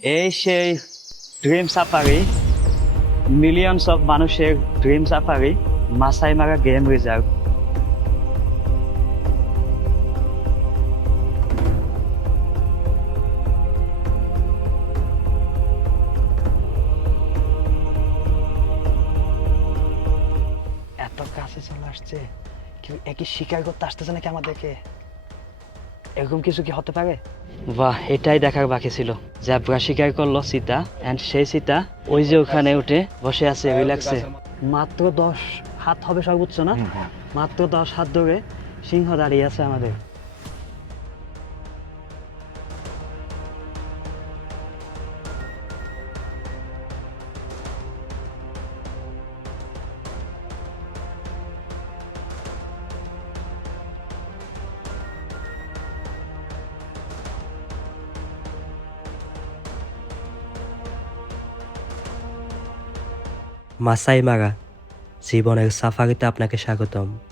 এই সেই dream safari millions of মানুষের dream safari Maasai Mara game reserve এত কাছে চলে আসছে, কেউ একই শিকার করতে আসতেছে নাকি আমাদেরকে? এরকম কিছু কি হতে পারে? বাহ এটাই দেখার বাকি ছিল। জ্যাবরা শিকার করল সীতা অ্যান্ড সেই সীতা ওই যে ওখানে উঠে বসে আছে রিল্যাক্সে মাত্র দশ হাত হবে সর্বোচ্চ না? মাত্র দশ হাত ধরে সিংহ দাঁড়িয়ে আছে আমাদের। মাসাই মারা জীবনের সাফারিতে আপনাকে স্বাগতম।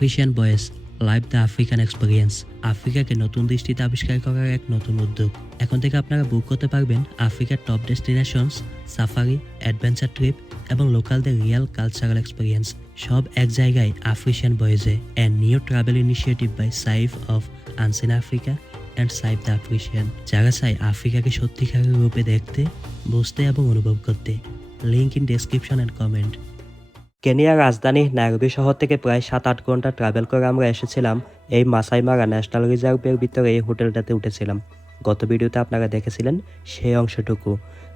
African boys live the African experience আফ্রিকাকে নতুন দৃষ্টিতে আবিষ্কার করার এক নতুন উদ্যোগ। এখন থেকে আপনারা বুক করতে পারবেন আফ্রিকার top destinations safari adventure trip এবং লোকালদের রিয়েল কালচারাল এক্সপিরিয়েন্স সব এক জায়গায় African বয়েজে and new travel initiative by Saif of unseen Africa and Saif the African যারা চায় আফ্রিকাকে সত্যিকারের রূপে দেখতে, বুঝতে এবং অনুভব করতে। Link in description and comment কেনিয়ার রাজধানী নাইরোবি শহর থেকে প্রায় সাত আট ঘণ্টা ট্রাভেল করে আমরা এসেছিলাম এই মাসাইমারা ন্যাশনাল রিজার্ভের ভিতরে এই হোটেলটাতে উঠেছিলাম। গত ভিডিওতে আপনারা দেখেছিলেন সেই অংশটুকু।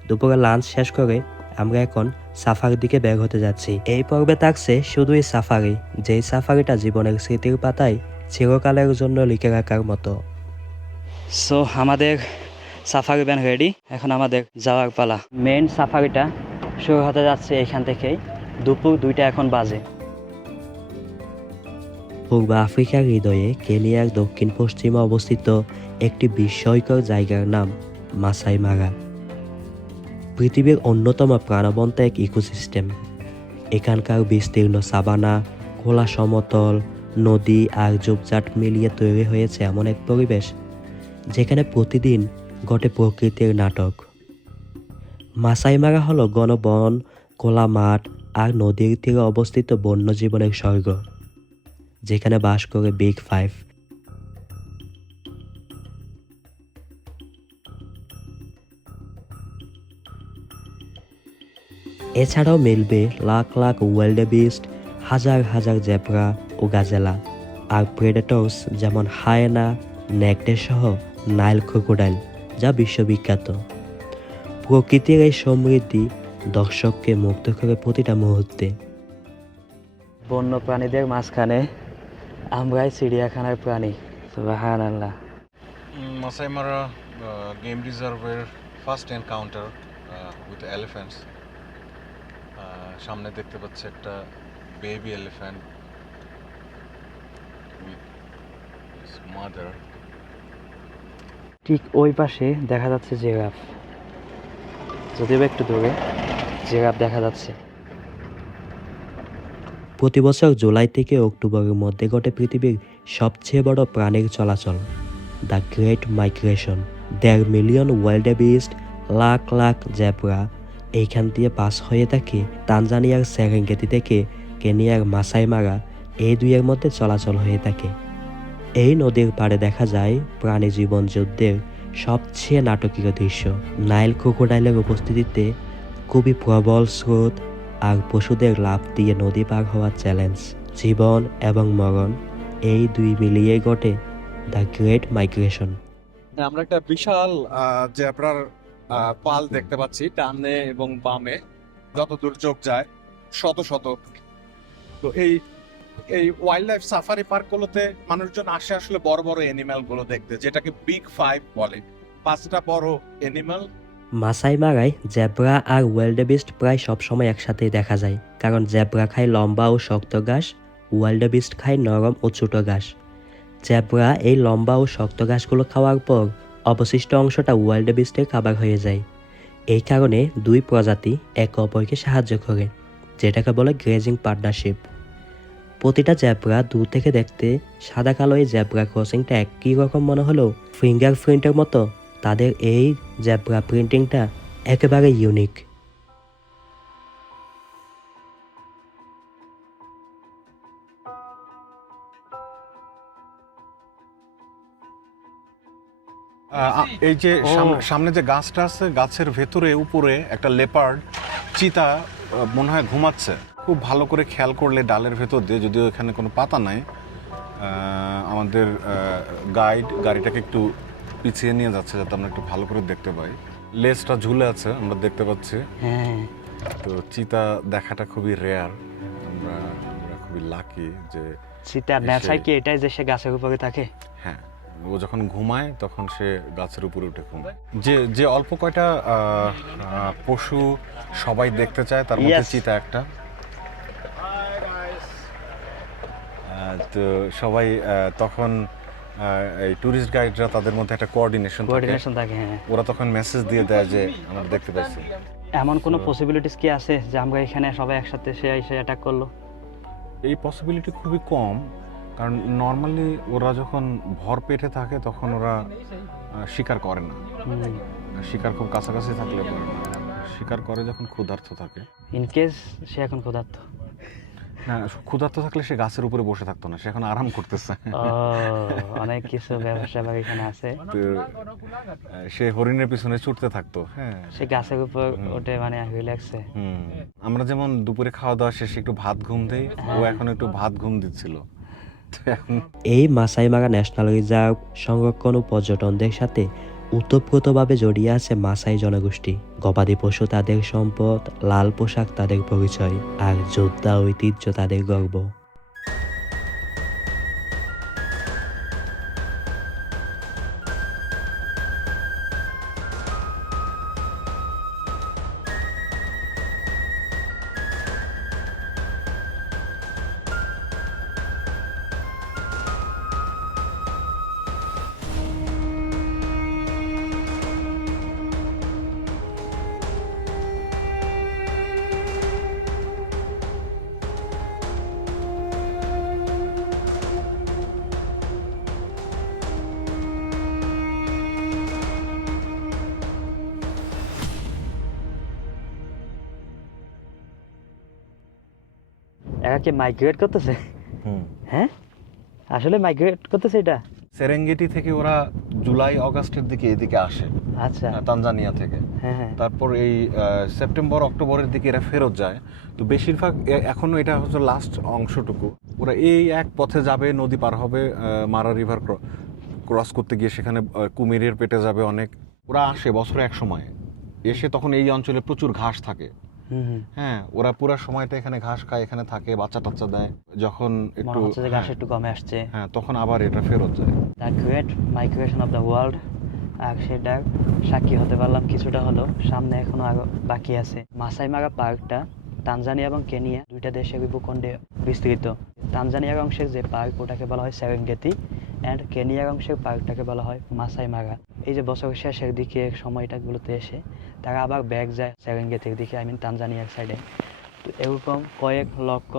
দুপুরে লাঞ্চ শেষ করে আমরা এখন সাফারির দিকে বের হতে যাচ্ছি। এই পর্বে থাকছে শুধুই সাফারি, যেই সাফারিটা জীবনের স্মৃতির পাতায় চিরকালের জন্য লিখে রাখার মতো। সো আমাদের সাফারি ব্যান রেডি এখন আমাদের যাওয়ার পালা। মেন সাফারিটা শুরু হতে যাচ্ছে এখান থেকেই। দুপুর দুইটা এখন বাজে। পূর্ব আফ্রিকার হৃদয়ে কেনিয়ার দক্ষিণ পশ্চিমে অবস্থিত একটি বিস্ময়কর জায়গার নাম মাসাই মারা পৃথিবীর অন্যতম প্রাণবন্ত এক ইকোসিস্টেম। এখানকার বিস্তীর্ণ সাবানা, খোলা সমতল, নদী আর ঝোপঝাট মিলিয়ে তৈরি হয়েছে এমন এক পরিবেশ, যেখানে প্রতিদিন ঘটে প্রকৃতির নাটক। মাসাই মারা হলো গণবন, খোলা মাঠ আর নদীর তীরে অবস্থিত বন্যজীবনের স্বর্গ, যেখানে বাস করে বিগ ফাইভ এছাড়াও মিলবে লাখ লাখ ওয়েল্ডেবিস্ট হাজার হাজার জেব্রা ও গাজেলা আর প্রেডেটর্স যেমন হায়না নেকটে সহ নাইল ক্রোকোডাইল, যা বিশ্ববিখ্যাত। প্রকৃতির এই সমৃদ্ধি দর্শককে মুগ্ধ করে প্রতিটা মুহূর্তে। বন্য প্রাণীদের মাঝখানে আমরাই চিড়িয়াখানার প্রাণী। সুবাহান আল্লাহ মাসাই মারা গেম রিজার্ভের ফার্স্ট এনকাউন্টার উইথ এলিফ্যান্টস সামনে দেখতে পাচ্ছি একটা বেবি এলিফ্যান্ট উইথ মাদার ঠিক ওই পাশে দেখা যাচ্ছে জিরাফ। যদিও একটু দূরে জিরাফ দেখা যাচ্ছে। প্রতি বছর জুলাই থেকে অক্টোবরের মধ্যে ঘটে পৃথিবীর সবচেয়ে বড় প্রাণীর চলাচল, দ্য গ্রেট মাইগ্রেশন। দেড় million wildebeest lakh lakh zebra এইখান দিয়ে পাস হয়ে থাকে তানজানিয়ার সেরেঙ্গেতি থেকে কেনিয়ার মাসাইমারা এই দুইয়ের মধ্যে চলাচল হয়ে থাকে। এই নদীর পাড়ে দেখা যায় প্রাণী জীবন যুদ্ধের সবচেয়ে নাটকীয় দৃশ্য। নাইল ক্রোকোডাইলের উপস্থিতিতে খুবই প্রবল স্রোত আর পশুদের লাভ দিয়ে নদী পার হওয়ার চ্যালেঞ্জ। জীবন এবং মরণ, এই দুই মিলিয়ে ঘটে দ্য গ্রেট মাইগ্রেশন। আমরা একটা বিশাল যে আপনার পাল দেখতে পাচ্ছি, ডানে এবং বামে। যত দূর চোখ যায়, শত শত। তো এই এই ওয়াইল্ড লাইফ সাফারি পার্ক গুলোতে মানুষজন আসে আসলে বড় বড় এনিম্যালগুলো দেখতে, যেটাকে বিগ ফাইভ বলে। পাঁচটা বড় এনিম্যাল মাসাই মারায় জেব্রা আর ওয়েল্ডেবিস্ট প্রায় সবসময় একসাথেই দেখা যায়, কারণ জেব্রা খায় লম্বা ও শক্ত ঘাস ওয়েল্ডেবিস্ট খায় নরম ও ছোট ঘাস। জেব্রা এই লম্বা ও শক্ত ঘাসগুলো খাওয়ার পর অবশিষ্ট অংশটা ওয়েল্ডেবিস্টের খাবার হয়ে যায়। এই কারণে দুই প্রজাতি একে অপরকে সাহায্য করে, যেটাকে বলে গ্রেজিং পার্টনারশিপ প্রতিটা জেব্রা দূর থেকে দেখতে সাদা কালো এই জেব্রা ক্রসিংটা একই রকম মনে হলেও ফিঙ্গার প্রিন্টের মতো তাদের এই জেব্রা প্রিন্টিংটা একেবারে ইউনিক আহ, এই যে সামনে- সামনে যে গাছটা আছে গাছের ভেতরে উপরে একটা লেপার্ড চিতা মনে হয় ঘুমাচ্ছে। খুব ভালো করে খেয়াল করলে ডালের ভেতর দিয়ে যদিও এখানে কোনো পাতা নাই আমাদের গাইড গাড়িটাকে একটু পিছিয়ে নিয়ে যাচ্ছে যাতে আমরা একটু ভালো করে দেখতে পাই। লেজটা ঝুলে আছে আমরা দেখতে পাচ্ছি। তো চিতা দেখাটা খুবই রেয়ার আমরা আমরা খুবই লাকি যে সীতার এসে- কি এটাই যে সে গাছের উপরে থাকে? হ্যাঁ ও যখন ঘুমায় তখন সে গাছের উপরে উঠে ঘুমায়। যে যে অল্প কয়টা পশু সবাই দেখতে চায় তার মধ্যে চিতা একটা। তো সবাই তখন এই টুরিস্ট গাইডরা তাদের মধ্যে একটা কোঅর্ডিনেশন কোঅর্ডিনেশন থাকে হ্যাঁ। ওরা তখন মেসেজ দিয়ে দেয় যে আমরা দেখতে পাচ্ছি এমন কোনো পসিবিলিটিস কি আছে যে আমরা এখানে সবাই একসাথে সে এসে অ্যাটাক করল? এই পসিবিলিটি খুবই কম কারণ নর্মালি ওরা যখন ভর পেটে থাকে তখন ওরা শিকার করে না। শিকার খুব কাছাকাছি থাকলে করে না। শিকার করে যখন ক্ষুধার্ত থাকে। ইন কেস সে এখন ক্ষুধার্ত। না ক্ষুধার্ত থাকলে সে গাছের উপরে বসে থাকতো না সে এখন আরাম করতেছে। অনেক কিছু ব্যবসা এখানে আছে। সে হরিণের পিছনে ছুটতে থাকতো হ্যাঁ। সে গাছের উপর ওঠে মানে রিল্যাক্সে আমরা যেমন দুপুরে খাওয়া দাওয়া শেষে একটু ভাত ঘুম দেই ও হ্যাঁ। এখন একটু ভাত ঘুম দিচ্ছিল। এখন এই মাসাইমারা ন্যাশনাল রিজার্ভ সংরক্ষণ ও পর্যটনদের সাথে ওতপ্রোতভাবে জড়িয়ে আছে মাসাই জনগোষ্ঠী। গবাদি পশু তাদের সম্পদ, লাল পোশাক তাদের পরিচয়, আর যোদ্ধা ঐতিহ্য তাদের গর্ব। এরা কি মাইগ্রেট করতেছে? হ্যাঁ? আসলে মাইগ্রেট করতেছে এটা? সেরেঙ্গেটি থেকে ওরা জুলাই অগাস্টের দিকে এদিকে আসে। আচ্ছা। তানজানিয়া থেকে। হ্যাঁ হ্যাঁ। তারপর এই সেপ্টেম্বর অক্টোবরের দিকে এরা ফেরত যায়। তো বেশিরভাগ এখনও এটা হচ্ছে লাস্ট অংশটুকু। ওরা এই এক পথে যাবে নদী পার হবে মারা রিভার ক্রস করতে গিয়ে সেখানে কুমিরের পেটে যাবে অনেক। ওরা আসে বছরে এক সময়। এসে তখন এই অঞ্চলে প্রচুর ঘাস থাকে। হ্যাঁ ওরা পুরো সময়টা এখানে ঘাস খায় এখানে থাকে বাচ্চা টাচ্চা দেয়। যখন একটু ঘাস হ্যাঁ, একটু কমে আসছে। হ্যাঁ তখন আবার এটা ফেরত যায়। The great migration of the world আর সেটা সাক্ষী হতে পারলাম কিছুটা হলো। সামনে এখনও আরও বাকি আছে। মাসাই মারা পার্কটা তানজানিয়া এবং কেনিয়া দুইটা দেশের ভূখণ্ডে বিস্তৃত। তানজানিয়ার অংশের যে পার্ক, ওটাকে বলা হয় সেরেঙ্গেতি অ্যান্ড কেনিয়ার অংশের পার্কটাকে বলা হয় মাসাই মারা এই যে বছরের শেষের দিকে সময়টাগুলোতে এসে, তারা আবার ব্যাগ যায় সেরেঙ্গেতির দিকে আই মিন তানজানিয়ার সাইডে তো এরকম কয়েক লক্ষ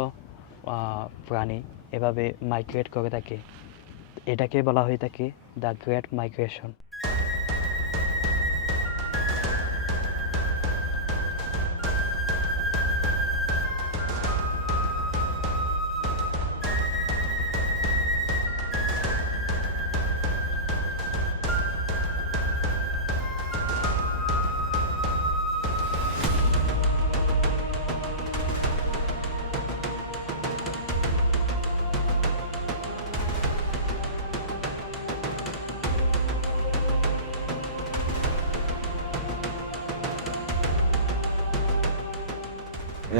প্রাণী এভাবে মাইগ্রেট করে থাকে। এটাকে বলা হয়ে থাকে দ্য গ্রেট মাইগ্রেশন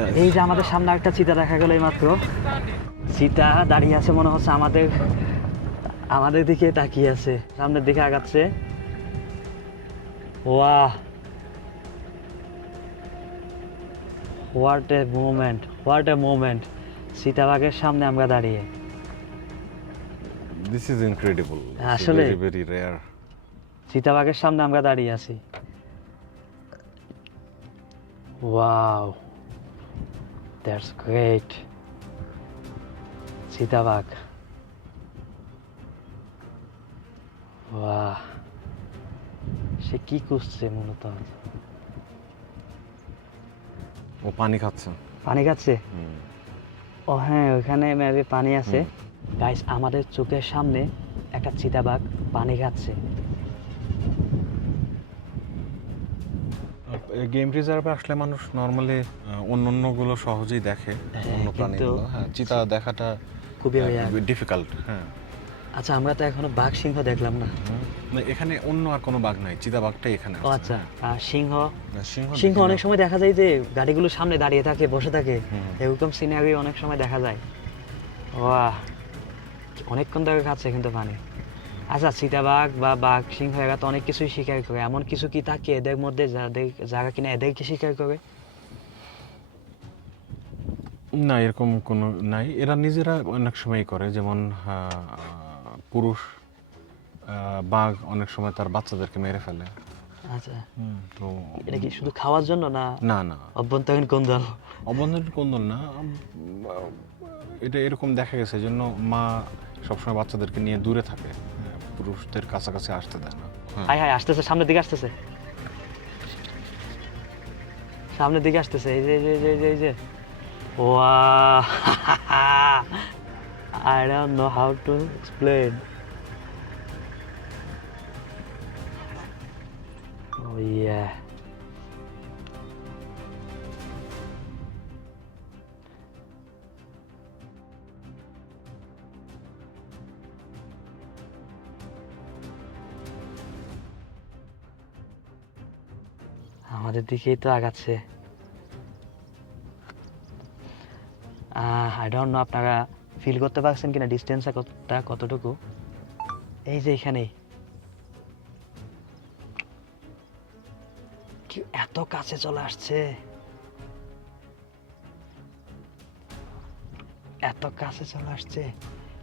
এই যে আমাদের সামনে একটা চিতা দেখা গেল মাত্র চিতা দাঁড়িয়ে আছে মনে হচ্ছে আমাদের আমাদের দিকে তাকিয়ে আছে সামনের দিকে আগাচ্ছে। Wow what a movement what a movement সীতাবাগের সামনে আমরা দাঁড়িয়ে। দিস ইজ ইনক্রেডিবল আসলে- ভেরি রেয়ার চিতাবাঘের সামনে আমরা দাঁড়িয়ে আছি। ওয়াও দ্যাটস গ্রেট চিতাবাঘ বাহ সে কি করছে মূলত? ও পানি খাচ্ছে। পানি খাচ্ছে। ও হ্যাঁ ওখানে মেবি পানি আছে। গাইস আমাদের চোখের সামনে একটা চিতাবাঘ পানি খাচ্ছে। গেম রিজার্ভে আসলে মানুষ নর্মালি অন্য অন্যগুলো সহজেই দেখে অন্য কিন্তু- প্রাণীগুলো হ্যাঁ চিতা দেখাটা খুবই ডিফিকাল্ট হ্যাঁ আচ্ছা আমরা তো এখনও বাঘ সিংহ দেখলাম না। না, এখানে অন্য আর কোনো বাঘ নাই চিতা বাঘটাই এখানে আচ্ছা আর সিংহ? সিংহ সিংহ অনেক সময় দেখা যায় যে গাড়িগুলো সামনে দাঁড়িয়ে থাকে বসে থাকে। এরকম সিনারি অনেক সময় দেখা যায়। বাহ অনেকক্ষণ ধরে খাচ্ছে কিন্তু পানি। আচ্ছা চিতাবাঘ বা বাঘ সিংহ এরা তো অনেক কিছুই শিকার করে। এমন কিছু কি থাকে এদের মধ্যে যাদের যারা কিনা এদেরকে শিকার করে? না এরকম কোনো নাই। এরা নিজেরা অনেক সময় করে। যেমন পুরুষ বাঘ অনেক সময় তার বাচ্চাদেরকে মেরে ফেলে। আচ্ছা। তো এটা কি শুধু খাওয়ার জন্য না না না। অভ্যন্তরীণ কোন্দল? অবন্ধনের কোন্দল না। এটা এরকম দেখা গেছে। জন্য মা সবসময় বাচ্চাদেরকে নিয়ে দূরে থাকে। পুরুষদের কাছাকাছি আসতে দেয় না। হাই হাই আসতেছে সামনের দিকে আসতেছে। সামনের দিকে আসতেছে এই যে এই যে এই যে, এই যে wow I don't know how to explain oh yeah আমাদের দিকেই তো আগাচ্ছে। আই ডোন্ট নো আপনারা ফিল করতে পারছেন কিনা ডিস্টেন্সটা কতটুকু? এই যে এখানেই কি এত কাছে চলে আসছে? এত কাছে চলে আসছে।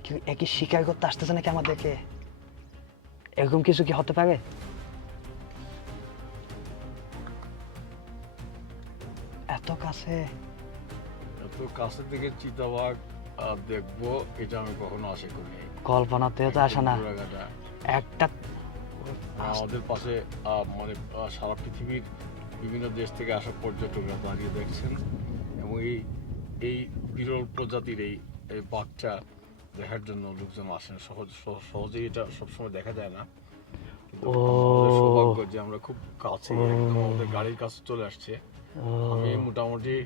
কি একই শিকার করতে আসতেছে নাকি আমাদেরকে? এরকম কিছু কি হতে পারে? এত কাছে কাছের থেকে চিতাবাঘ দেখব এটা আমি কখনো আশা করিনি কল্পনাতেও তো আসে না। একটা আমাদের পাশে মানে সারা পৃথিবীর বিভিন্ন দেশ থেকে আসা পর্যটকরা দাঁড়িয়ে দেখছেন। এবং এই এই বিরল প্রজাতির এই এই বাঘটা দেখার জন্য লোকজন আসেন। সহজ সহ- সহজেই এটা সবসময় দেখা যায় না। সৌভাগ্য যে আমরা খুব কাছে আমাদের গাড়ির কাছে চলে আসছে। আমি মোটামুটি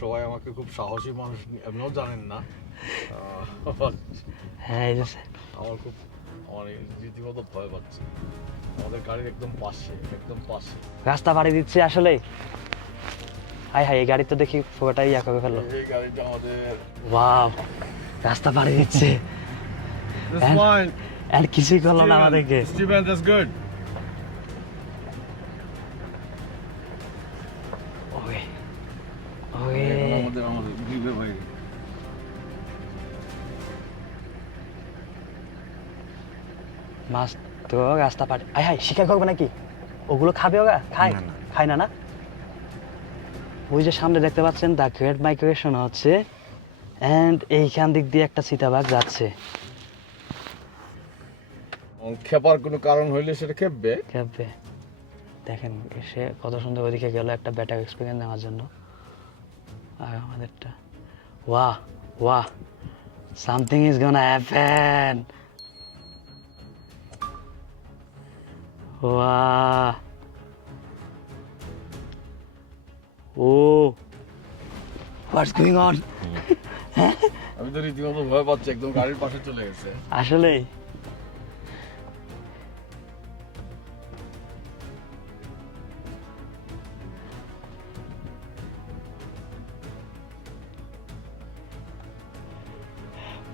সবাই আমাকে খুব সাহসী মানুষ এমনিও জানেন না। হ্যাঁ আমার খুব আমার রীতিমতো ভয় পাচ্ছে। আমাদের গাড়ির একদম পাশে একদম পাশে। রাস্তা পাড়ি দিচ্ছে আসলে। হাই হাই এই গাড়ি তো দেখি পুরোটাই ইয়া করে ফেলল। এই গাড়িটা আমাদের ওয়াও রাস্তা পাড়ি দিচ্ছে। আর কিছুই করল না আমাদেরকে। স্টিভেন দ্যাটস গুড মাছ তো রাস্তা পাড়ি। হাই হাই শিকার করবে নাকি? ওগুলো খাবে ওরা? খায়। খায় না না? ওই যে সামনে দেখতে পাচ্ছেন দ্য গ্রেট মাইগ্রেশন হচ্ছে। অ্যান্ড এইখান দিক দিয়ে একটা চিতাবাঘ যাচ্ছে। খেপার কোনো কারণ হইলে সেটা খেপবে। ক্যাবে দেখেন সে কত সুন্দর ওদিকে গেল একটা বেটার এক্সপিরিয়েন্স নেওয়ার জন্য। আর আমাদেরটা। ওয়াহ ওয়াহ সামথিং ইজ গোনা হ্যাপেন ওয়াহ ও হোয়াটস গোয়িং অন আমি তো রীতিমতো ভয় পাচ্ছি একদম গাড়ির পাশে চলে গেছে। আসলেই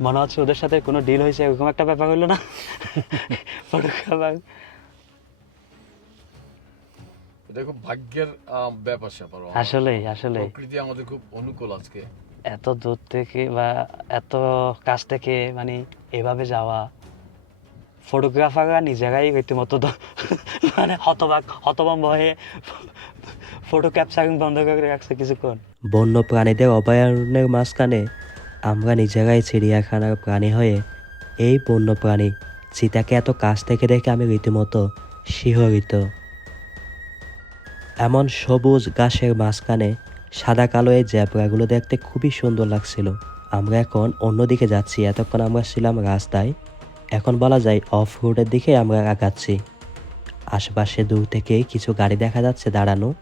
মনে হচ্ছে ওদের সাথে কোনো ডিল হয়েছে এরকম একটা ব্যাপার হলো না? এটা খুব ভাগ্যের ব্যাপার স্যাপার আসলেই আসলেই। প্রকৃতি আমাদের খুব অনুকূল আজকে। এত দূর থেকে বা এত কাছ থেকে মানে এভাবে যাওয়া ফটোগ্রাফাররা নিজেরাই রীতিমতো মানে হতবাক হতভম্ব হয়ে ফটো ক্যাপচারিং বন্ধ করে রাখছে কিছুক্ষণ। বন্য প্রাণীদের অভয়ারণ্যের মাঝখানে আমরা নিজেরাই চিড়িয়াখানার প্রাণী হয়ে এই বন্য প্রাণী চিতাকে এত কাছ থেকে দেখে আমি রীতিমতো শিহরিত। এমন সবুজ ঘাসের মাঝখানে সাদা কালো এই জ্যাবরাগুলো দেখতে খুবই সুন্দর লাগছিল। আমরা এখন অন্যদিকে যাচ্ছি। এতক্ষণ আমরা ছিলাম রাস্তায়। এখন বলা যায় অফ রোডের দিকে আমরা আগাচ্ছি। আশেপাশে দূর থেকে কিছু গাড়ি দেখা যাচ্ছে দাঁড়ানো।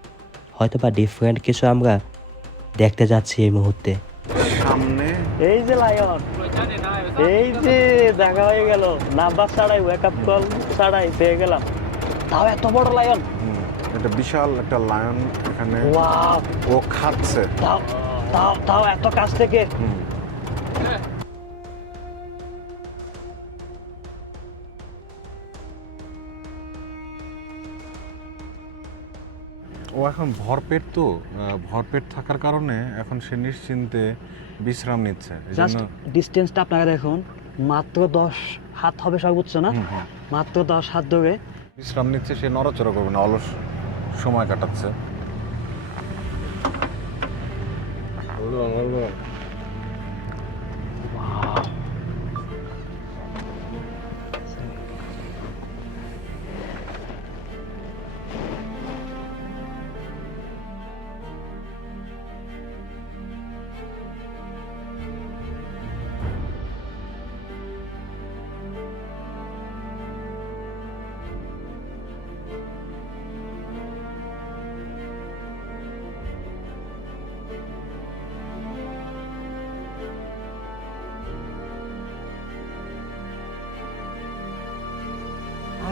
হয়তো বা ডিফারেন্ট কিছু আমরা দেখতে যাচ্ছি এই মুহূর্তে। সামনে। এই যে লায়ন। এই যে দেখা হয়ে গেল। নাম্বার ছাড়াই ওয়েক আপ কল ছাড়াই পেয়ে গেলাম। তাও এত বড় লায়ন। এটা বিশাল একটা লায়ন এখানে। ও খাচ্ছে। তাও তাও এত কাছ থেকে? ও এখন ভরপেট তো ভরপেট থাকার কারণে এখন সে নিশ্চিন্তে বিশ্রাম নিচ্ছে। জাস্ট ডিস্টেন্সটা আপনারা দেখুন মাত্র দশ হাত হবে সর্বোচ্চ না। মাত্র দশ হাত ধরে বিশ্রাম নিচ্ছে সে নড়াচড়া করবে না অলস। সময় কাটাচ্ছে।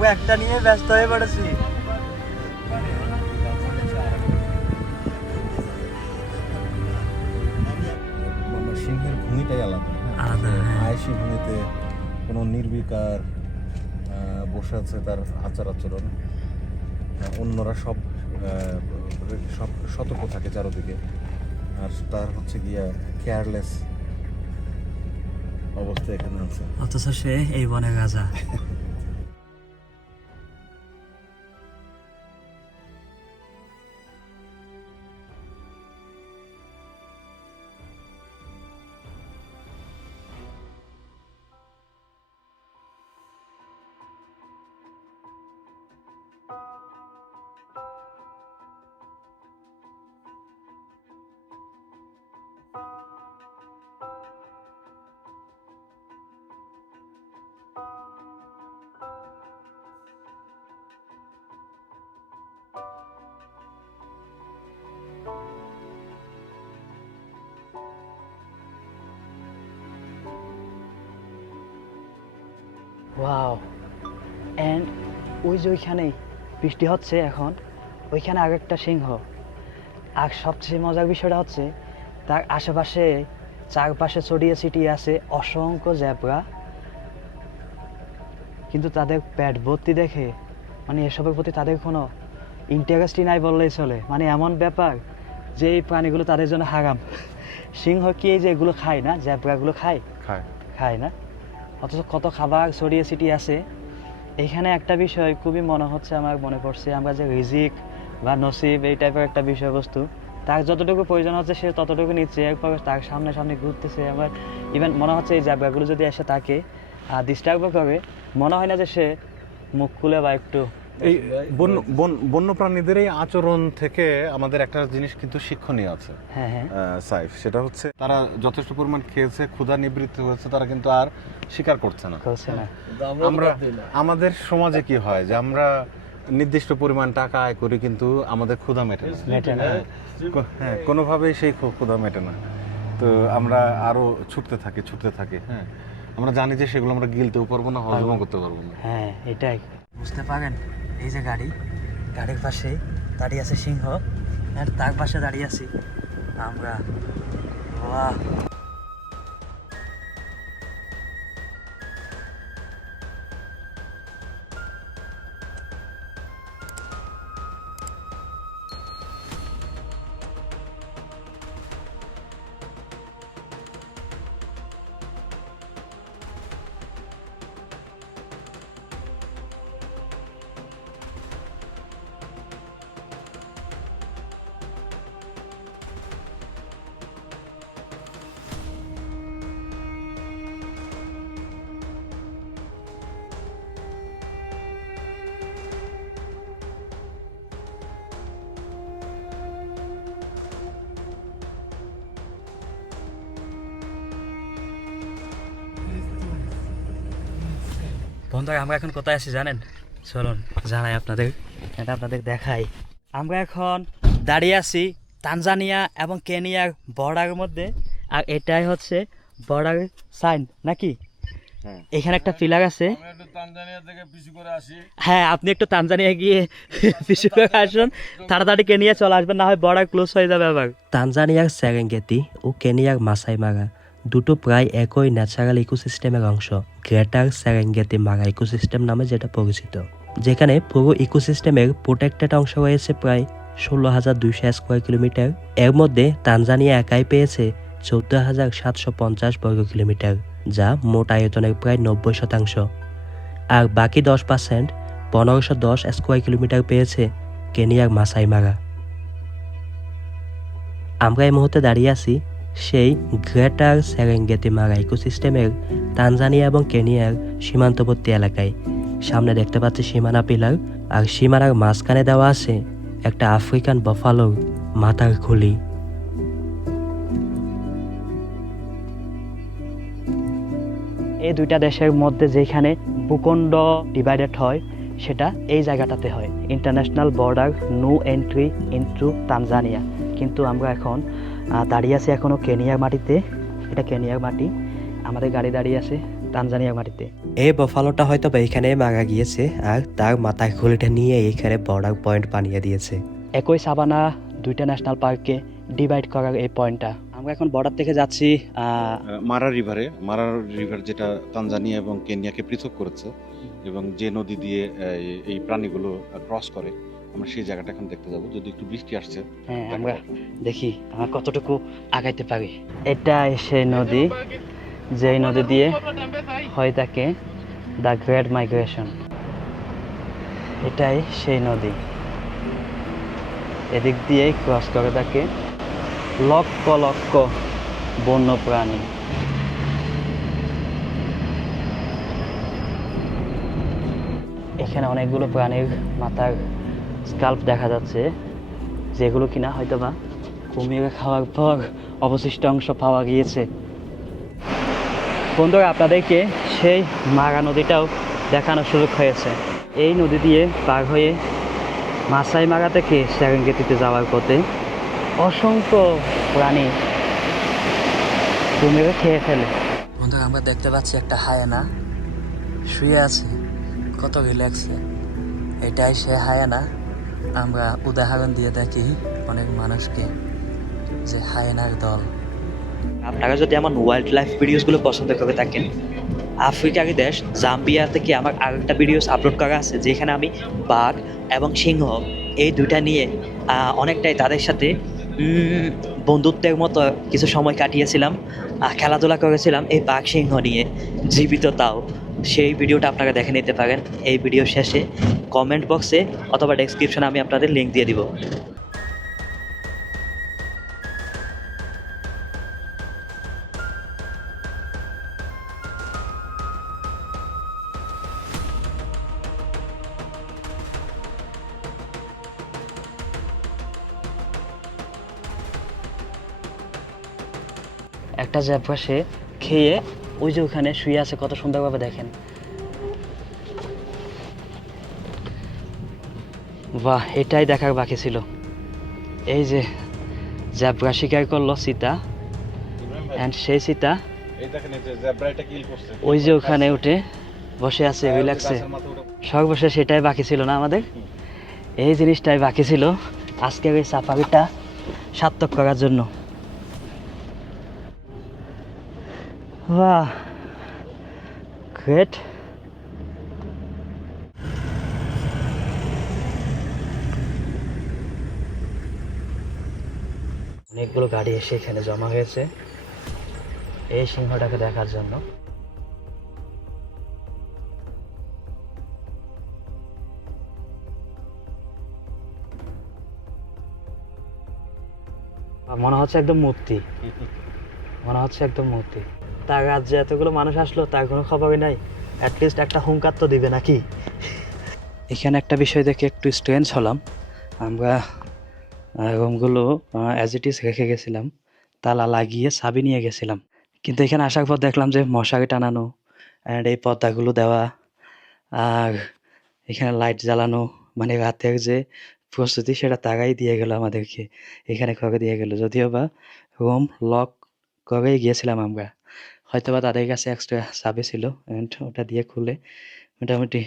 একটা নিয়ে ব্যস্ত হয়ে পড়েছি। সিংহের ভূমিটাই আলাদা আলাদা, হ্যাঁ। ভূমিতে কোনো নির্বিকার বসে আছে তার আচার আচরণ। আহ, অন্যরা সব সব সতর্ক থাকে চারদিকে। আর তার হচ্ছে গিয়া কেয়ারলেস অবস্থা এখানে আছে। অথচ সে এই বনে রাজা যে ওইখানেই বৃষ্টি হচ্ছে এখন ওইখানে আরেকটা সিংহ। আর সবচেয়ে মজার বিষয়টা হচ্ছে তার আশেপাশে চারপাশে ছড়িয়ে ছিটিয়ে আছে অসংখ্য জ্যাবরা কিন্তু তাদের পেট ভর্তি দেখে মানে এসবের প্রতি তাদের কোনো ইন্টারেস্টই নাই বললেই চলে। মানে এমন ব্যাপার যে এই প্রাণীগুলো তাদের জন্য হারাম। সিংহ কি এই যে এগুলো খায় না? জ্যাবরাগুলো খায়। খায় না। অথচ কত খাবার ছড়িয়ে ছিটিয়ে আছে। এখানে একটা বিষয় খুবই মনে হচ্ছে আমার মনে পড়ছে, আমরা যে রিজিক বা নসিব এই টাইপের একটা বিষয়বস্তু, তার যতটুকু প্রয়োজন হচ্ছে সে ততটুকু নিচ্ছে এরপর তার সামনে সামনে ঘুরতেছে আমার ইভেন মনে হচ্ছে এই জায়গাগুলো যদি এসে তাকে ডিস্টার্ব করে, মনে হয় না যে সে মুখ খুলে বা একটু এই বন্য বন্য- বন্যপ্রাণীদের এই আচরণ থেকে আমাদের একটা জিনিস কিন্তু শিক্ষণীয় আছে। হ্যাঁ হ্যাঁ। সাইফ সেটা হচ্ছে তারা যথেষ্ট পরিমাণ খেয়েছে ক্ষুধা নিবৃত্ত হয়েছে তারা কিন্তু আর স্বীকার করছে না। আমরা আমাদের সমাজে কি হয় যে আমরা নির্দিষ্ট পরিমাণ টাকা আয় করি কিন্তু আমাদের ক্ষুধা মেটে না। কো- হ্যাঁ কোনোভাবেই সেই ক্ষু- ক্ষুধা মেটে না। তো আমরা আরও ছুটতে থাকি ছুটতে থাকি হ্যাঁ। আমরা জানি যে সেগুলো আমরা গিলতেও পারব না হজমও করতে পারব না। হ্যাঁ এটাই। বুঝতে পারেন? এই যে গাড়ি, গাড়ির পাশে দাঁড়িয়ে আছে সিংহ, আর তার পাশে দাঁড়িয়ে আছি আমরা। বাহ! বন্ধুরা আমরা এখন কোথায় আছি জানেন? চলুন জানাই আপনাদের এটা আপনাদের দেখাই। আমরা এখন দাঁড়িয়ে আছি তানজানিয়া এবং কেনিয়ার বর্ডারের মধ্যে। আর এটাই হচ্ছে বর্ডার সাইন নাকি? এখানে একটা পিলার আছে। তানজানিয়া থেকে পিছু করে আসি। হ্যাঁ আপনি একটু তানজানিয়া গিয়ে পিছু করে আসুন। তাড়াতাড়ি কেনিয়া চলে আসবেন না হয় বর্ডার ক্লোজ হয়ে যাবে আবার। তানজানিয়ার সেরেঙ্গেতি ও কেনিয়ার মাসাই মারা দুটো প্রায় একই ন্যাচারাল ইকোসিস্টেমের অংশ, গ্রেটার সেরেঙ্গেতি মারা ইকোসিস্টেম নামে যেটা পরিচিত, যেখানে পুরো ইকোসিস্টেমের প্রোটেক্টেড অংশ রয়েছে প্রায় ষোলো হাজার দুইশো স্কোয়ার কিলোমিটার। এর মধ্যে তানজানিয়া একাই পেয়েছে চোদ্দ হাজার সাতশো পঞ্চাশ বর্গ কিলোমিটার, যা মোট আয়তনের প্রায় নব্বই শতাংশ। আর বাকি দশ পার্সেন্ট পনেরোশো দশ স্কোয়ার কিলোমিটার পেয়েছে কেনিয়ার মাসাই মারা। আমরা এই মুহূর্তে দাঁড়িয়ে আছি সেই গ্রেটার সেরেঙ্গেতি মারা ইকোসিস্টেমের তানজানিয়া এবং কেনিয়ার সীমান্তবর্তী এলাকায়। সামনে দেখতে পাচ্ছি সীমানা পিলার আর সীমানার মাঝখানে দেওয়া আছে একটা আফ্রিকান বফালোর মাথার খুলি। এই দুইটা দেশের মধ্যে যেখানে ভূখণ্ড ডিভাইডেড হয়, সেটা এই জায়গাটাতে হয়। International border no entry into Tanzania কিন্তু আমরা এখন দাঁড়িয়ে আছে এখনও কেনিয়া মাটিতে। এটা কেনিয়া মাটি। আমাদের গাড়ি দাঁড়িয়ে আছে তানজানিয়া মাটিতে। এই বফালোটা হয়তো বা এখানে মারা গিয়েছে আর তার মাথার খুলিটা নিয়ে এখানে বর্ডার পয়েন্ট বানিয়ে দিয়েছে। একই সাবানা দুইটা ন্যাশনাল পার্ককে ডিভাইড করার এই পয়েন্টটা আমরা এখন বর্ডার থেকে যাচ্ছি মারা রিভারে মারা রিভার যেটা তানজানিয়া এবং কেনিয়াকে পৃথক করেছে এবং যে নদী দিয়ে এই প্রাণীগুলো ক্রস করে। আমরা সেই জায়গাটা এখন দেখতে যাব। যদি একটু বৃষ্টি আসছে হ্যাঁ আমরা দেখি আমরা কতটুকু আগাইতে পারি। এটাই সেই নদী যেই নদী দিয়ে হয় থাকে দ্য গ্রেট মাইগ্রেশন এটাই সেই নদী। এদিক দিয়েই ক্রস করে থাকে লক্ষ লক্ষ বন্য প্রাণী এখানে অনেকগুলো প্রাণীর মাথার স্কাল্প দেখা যাচ্ছে, যেগুলো কিনা হয়তো বা কুমির খাওয়ার পর অবশিষ্ট অংশ পাওয়া গিয়েছে। বন্ধুরা, আপনাদেরকে সেই মারা নদীটাও দেখানোর সুযোগ হয়েছে। এই নদী দিয়ে পার হয়ে মাসাই মারা থেকে সেরেঙ্গেতিতে যাওয়ার পথে অসংখ্য প্রাণী কুমিরে খেয়ে ফেলে। বন্ধুরা, আমরা দেখতে পাচ্ছি একটা হায়ানা শুয়ে আছে। কত রিল্যাক্সে এটাই সে হায়ানা। আমরা উদাহরণ দিয়ে দেখি অনেক মানুষকে যে হায়নার দল। আপনারা যদি আমার ওয়াইল্ড লাইফ ভিডিওসগুলো পছন্দ করে থাকেন, আফ্রিকার দেশ জাম্বিয়া থেকে আমার আরেকটা ভিডিওস আপলোড করা আছে, যেখানে আমি বাঘ এবং সিংহ এই দুইটা নিয়ে অনেকটাই তাদের সাথে বন্ধুত্বের মতো কিছু সময় কাটিয়েছিলাম খেলাধুলা করেছিলাম এই বাঘ সিংহ নিয়ে, জীবিত তাও। সেই ভিডিওটা আপনারা দেখে নিতে পারেন। এই ভিডিও শেষে কমেন্ট বক্সে অথবা ডেসক্রিপশনে আমি আপনাদের লিঙ্ক দিয়ে দিব। একটা জ্যাপা সে খেয়ে ওই যে ওখানে শুয়ে আছে কত সুন্দরভাবে দেখেন। বাহ এটাই দেখার বাকি ছিল। এই যে জ্যাবরা শিকার করল সীতা। অ্যান্ড সেই সীতা ওই যে ওখানে উঠে বসে আছে রিল্যাক্সে সর্বশেষ সেটাই বাকি ছিল না আমাদের? এই জিনিসটাই বাকি ছিল। আজকের এই সাফারিটা সার্থক করার জন্য। বাহ গ্রেট অনেকগুলো গাড়ি এসে এখানে জমা হয়েছে এই সিংহটাকে দেখার জন্য। মনে হচ্ছে একদম মূর্তি। মনে হচ্ছে একদম মূর্তি। তার রাজ্যে এতগুলো মানুষ আসলো, তার কোনো খবরই নাই। অ্যাটলিস্ট একটা হুঙ্কার তো দিবে নাকি? এখানে একটা বিষয় দেখে একটু স্ট্রেঞ্জ হলাম। আমরা রুমগুলো অ্যাজ ইট ইজ রেখে গেছিলাম। তালা লাগিয়ে চাবি নিয়ে গেছিলাম। কিন্তু এখানে আসার পর দেখলাম যে মশারি টানানো অ্যান্ড এই পর্দাগুলো দেওয়া আর এখানে লাইট জ্বালানো মানে রাতের যে প্রস্তুতি সেটা তারাই দিয়ে গেল আমাদেরকে। এখানে করে দিয়ে গেল। যদিও বা রুম লক করেই গিয়েছিলাম আমরা। হয়তো বা তাদের কাছে এক্সট্রা চাবি ছিল and ওটা দিয়ে খুলে মোটামুটি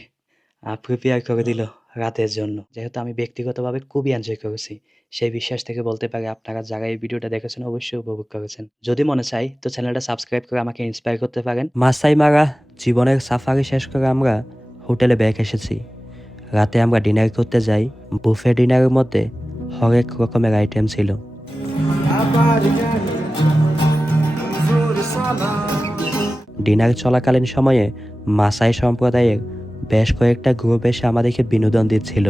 প্রিপেয়ার করে দিল রাতের জন্য। যেহেতু আমি ব্যক্তিগতভাবে খুবই এনজয় করেছি সেই বিশ্বাস থেকে বলতে পারি আপনারা যারা এই ভিডিওটা দেখেছেন অবশ্যই উপভোগ করেছেন। যদি মনে চাই তো চ্যানেলটা সাবস্ক্রাইব করে আমাকে ইন্সপায়ার করতে পারেন। মাসাই মারা জীবনের সাফারি শেষ করে আমরা হোটেলে ব্যাক এসেছি। রাতে আমরা ডিনার করতে যাই। বুফে ডিনারের মধ্যে হরেক রকমের আইটেম ছিল। ডিনার চলাকালীন সময়ে মাসাই সম্প্রদায়ের বেশ কয়েকটা গ্রুপ এসে আমাদেরকে বিনোদন দিচ্ছিল।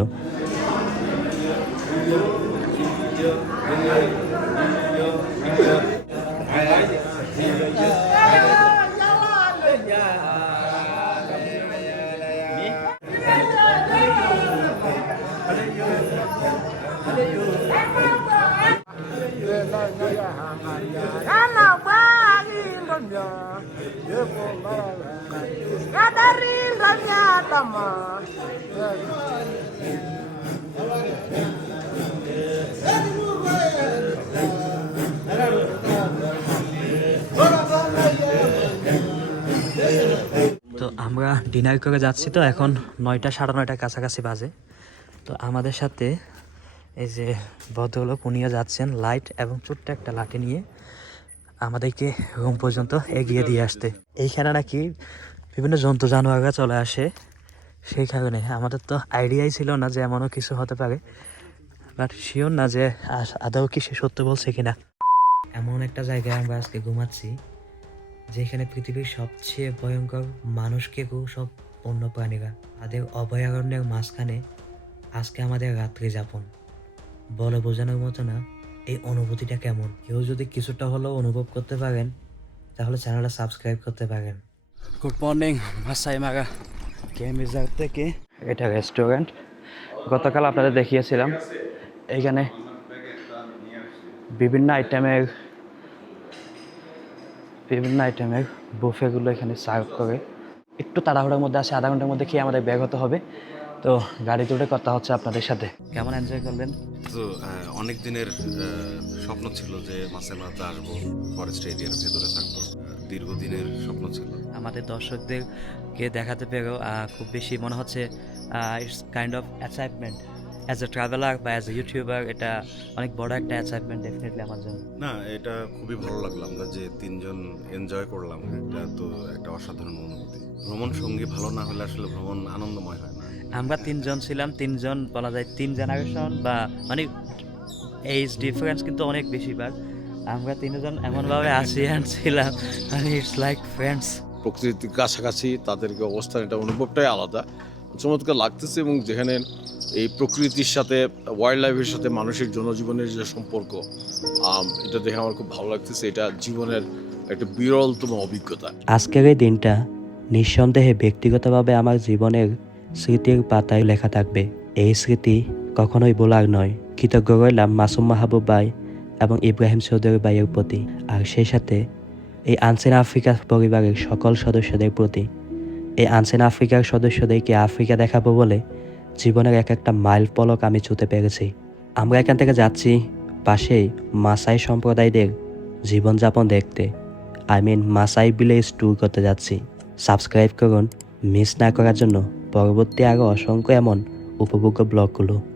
ডিনার করে যাচ্ছি তো এখন নয়টা, সাড়ে নয়টা কাছাকাছি বাজে। তো আমাদের সাথে এই যে ভদ্রলোক, উনিও যাচ্ছেন লাইট এবং ছোট্ট একটা লাঠি নিয়ে আমাদেরকে রুম পর্যন্ত এগিয়ে দিয়ে আসতে। এইখানে নাকি বিভিন্ন জন্তু জানোয়াররা চলে আসে। সেই কারণে আমাদের তো আইডিয়াই ছিল না যে এমনও কিছু হতে পারে বাট শিওর না যে আদৌ কি সে সত্য বলছে কিনা। এমন একটা জায়গায় আমরা আজকে ঘুমাচ্ছি। যেখানে পৃথিবীর সবচেয়ে ভয়ঙ্কর মানুষকে গো সব অন্য প্রাণীরা তাদের অভয়ারণ্যের মাঝখানে আজকে আমাদের রাত্রি যাপন। বলে বোঝানোর মতো না এই অনুভূতিটা কেমন? কেউ যদি কিছুটা হলেও অনুভব করতে পারেন তাহলে চ্যানেলটা সাবস্ক্রাইব করতে পারেন। Good morning Maasai Mara game reserve থেকে। এটা রেস্টুরেন্ট গতকাল আপনাদের দেখিয়েছিলাম। এইখানে বিভিন্ন আইটেমের বিভিন্ন আইটেমের বুফেগুলো এখানে সার্ভ করে। একটু তাড়াহুড়োর মধ্যে আসে আধা ঘণ্টার মধ্যে খেয়ে আমাদের ব্যাগ হতে হবে। তো গাড়ি উঠে কথা হচ্ছে আপনাদের সাথে। কেমন এনজয় করলেন? তো অনেক দিনের স্বপ্ন ছিল যে মাসে মারাতে আসব ফরেস্ট এরিয়ার ভেতরে থাকব। দীর্ঘদিনের স্বপ্ন ছিল। আমাদের দর্শকদেরকে দেখাতে পেরেও খুব বেশি মনে হচ্ছে it's kind of achievement as a traveller বা অ্যাজ এ ইউটিউবার এটা অনেক বড় একটা অ্যাচাইভমেন্ট ডেফিনেটলি আমার জন্য। না এটা খুবই ভালো লাগল আমরা যে তিনজন এনজয় করলাম। এটা তো একটা অসাধারণ অনুভূতি। ভ্রমণ সঙ্গী ভালো না হলে আসলে ভ্রমণ আনন্দময় হয় না। আমরা তিনজন ছিলাম তিনজন বলা যায় তিন জেনারেশন বা মানে এইজ ডিফারেন্স কিন্তু অনেক বেশিরভাগ। আমরা তিনজন এমনভাবে আসিয়ান ছিলাম মানে ইটস লাইক ফ্রেন্ডস প্রকৃতির কাছাকাছি তাদেরকে অবস্থান এটা অনুভবটাই আলাদা। চমৎকার লাগতেছে এবং যেখানে এই প্রকৃতির সাথে ওয়াইল্ড লাইফের সাথে মানুষের জনজীবনের যে সম্পর্ক এটা দেখে আমার খুব ভালো লাগতেছে। এটা জীবনের একটা বিরলতম অভিজ্ঞতা। আজকের এই দিনটা নিঃসন্দেহে ব্যক্তিগতভাবে আমার জীবনের স্মৃতির পাতায় লেখা থাকবে। এই স্মৃতি কখনোই বলার নয়। কৃতজ্ঞ রইলাম মাসুম মাহবুব ভাই এবং ইব্রাহিম চৌধুরী ভাইয়ের প্রতি। আর সেই সাথে এই আনসেন আফ্রিকা পরিবারের সকল সদস্যদের প্রতি। এই আনসেন আফ্রিকার সদস্যদেরকে আফ্রিকা দেখাবো বলে জীবনের এক একটা মাইল পলক আমি ছুতে পেরেছি। আমরা এখান থেকে যাচ্ছি পাশেই মাসাই সম্প্রদায়দের জীবনযাপন দেখতে। I mean Maasai village tour করতে যাচ্ছি। সাবস্ক্রাইব করুন। মিস না করার জন্য পরবর্তী আরও অসংখ্য এমন উপভোগ্য ব্লগগুলো।